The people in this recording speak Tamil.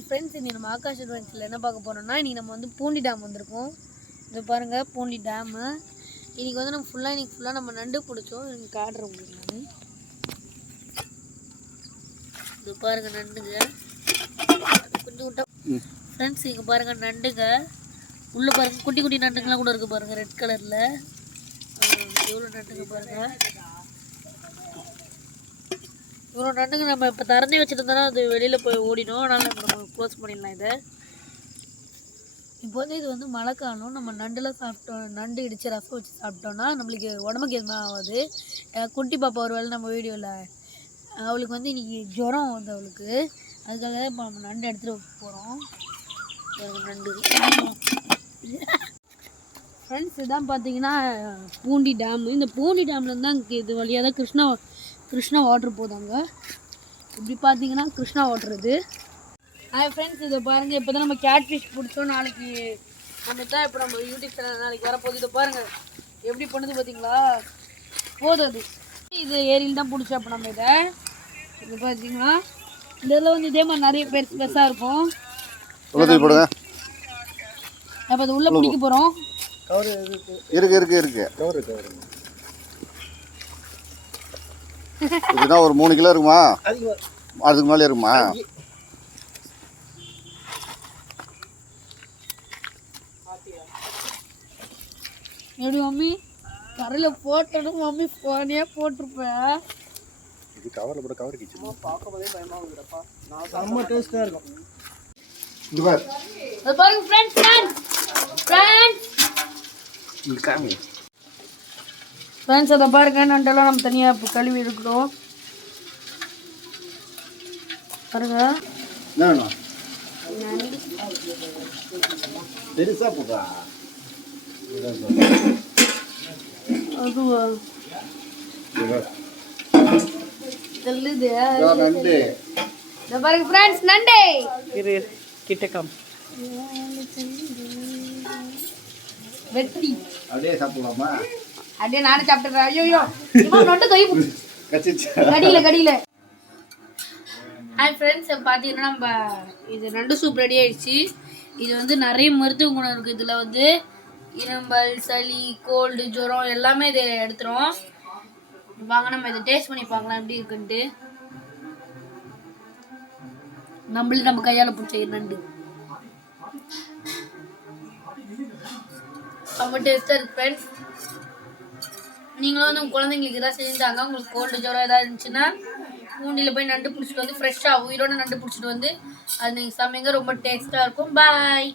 ஹாய் ஃப்ரெண்ட்ஸ், இன்றைக்கி நம்ம ஆகாஷ் அட்வென்ச்சரில் என்ன பார்க்க போகிறோம்னா, இன்றைக்கி நம்ம வந்து பூண்டி டேம் வந்திருக்கோம். இது பாருங்கள் பூண்டி டேமு. இன்றைக்கி வந்து நம்ம ஃபுல்லாக நம்ம நண்டு பிடிச்சோம். எனக்கு காட்டுறேன் உங்களுக்கு நான். இது பாருங்கள் நண்டுங்க கொஞ்சம் விட்டா ஃப்ரெண்ட்ஸ். இங்கே பாருங்கள் நண்டுங்க உள்ளே பாருங்கள், குட்டி குட்டி நண்டுங்கெலாம் கூட இருக்குது பாருங்கள் ரெட் கலரில். எவ்வளோ நண்டுங்க பாருங்கள், இவ்வளோ நண்டுங்க. நம்ம இப்போ திறந்தே வச்சுருந்தோன்னா அது வெளியில் போய் ஓடிடும். அதனால் நம்ம க்ளோஸ் பண்ணிடலாம் இதை. இப்போ வந்து இது வந்து மழை காலம். நம்ம நண்டுலாம் சாப்பிட்டோம், நண்டு இடித்து ரசம் வச்சு சாப்பிட்டோன்னா நம்மளுக்கு உடம்புக்கு எதுவுமே ஆகாது. குட்டி பாப்பா ஒரு வேளை நம்ம வீடியோவில் அவளுக்கு வந்து இன்றைக்கி ஜுரம் வந்து அவளுக்கு, அதுக்காக தான் இப்போ நம்ம நண்டு எடுத்துகிட்டு போகிறோம். நண்டு ஃப்ரெண்ட்ஸ், இதான் பார்த்தீங்கன்னா பூண்டி டேமு. இந்த பூண்டி டேம்லேருந்து தான் இது வழியாக தான் கிருஷ்ணா வாட்ரு போதாங்க. இப்படி பார்த்தீங்கன்னா கிருஷ்ணா வாட்ரு இது. ஹாய் ஃப்ரெண்ட்ஸ், இதை பாருங்கள். இப்போ தான் நம்ம கேட் ஃபிஷ் பிடிச்சோம். நாளைக்கு நம்ம தான் இப்போ நம்ம யூடியூப் சேனல் நாளைக்கு வரப்போகுது. இதை பாருங்கள் எப்படி பண்ணுது பார்த்தீங்களா, போதும் அது. இது ஏரியில் தான் பிடிச்சோம். அப்போ நம்ம இது பார்த்தீங்கன்னா இந்த இதில் வந்து இதே மாதிரி நிறைய பெருசாக இருக்கும். அப்போ அது உள்ளே பிடிக்க போகிறோம். இருக்கு இதுதான் ஒரு 3 கிலோ இருக்குமா, அதுக்கு மேலே இருக்குமா? எப்படி மம்மி கரையில் போட்டோம் மம்மி போனே போட்டிருப்பேன். இது கவரில் போட கவர் கிச்சு பார்க்கும்போதே பயமாக இருக்குதுப்பா. நான் செம்ம டேஸ்ட்டாக இருக்கும். இது பாரு, அது பாருங்க ஃப்ரெண்ட்ஸ், அதை பாருங்க. நண்டெல்லாம் நம்ம தனியாக இப்போ கழுவி எடுக்கிறோம் பாருங்க. என்ன வேணும்? பெருசா போட்டா அதுவா தெல்லுது நண்டு. இதை பாருங்க ஃப்ரெண்ட்ஸ், நண்டே கிட்டக்கம் வெட்டி அப்படியே சாப்பிடலாமா? அப்படியே நானே சாப்பிட்டுறேன். ஐயோ நண்டு கை கடியில. ஹாய் ஃப்ரெண்ட்ஸ், பார்த்தீங்கன்னா நம்ம இது நண்டு சூப் ரெடி ஆயிடுச்சு. இது வந்து நிறைய மருத்துவ குணம் இருக்குது. இதில் வந்து இரும்பல், சளி, கோல்டு, ஜுரம் எல்லாமே இதை எடுத்துரும். வாங்க நம்ம இதை டேஸ்ட் பண்ணி பார்க்கலாம் எப்படி இருக்குன்ட்டு. நம்ம கையால் பிடிச்ச நண்டு ரொம்ப டேஸ்ட்டாக இருக்கு ஃப்ரெண்ட்ஸ். நீங்களும் வந்து உங்கள் குழந்தைங்களுக்கு எதாவது செஞ்சுட்டாங்க, உங்களுக்கு கோல்டு ஜுரம் எதாவது இருந்துச்சுன்னா பூண்டியில் போய் நண்டு பிடிச்சிட்டு வந்து ஃப்ரெஷ்ஷாக உயிரோட நண்டு பிடிச்சிட்டு வந்து அது நீங்கள் சமைங்க. ரொம்ப டேஸ்ட்டாக இருக்கும். பாய்.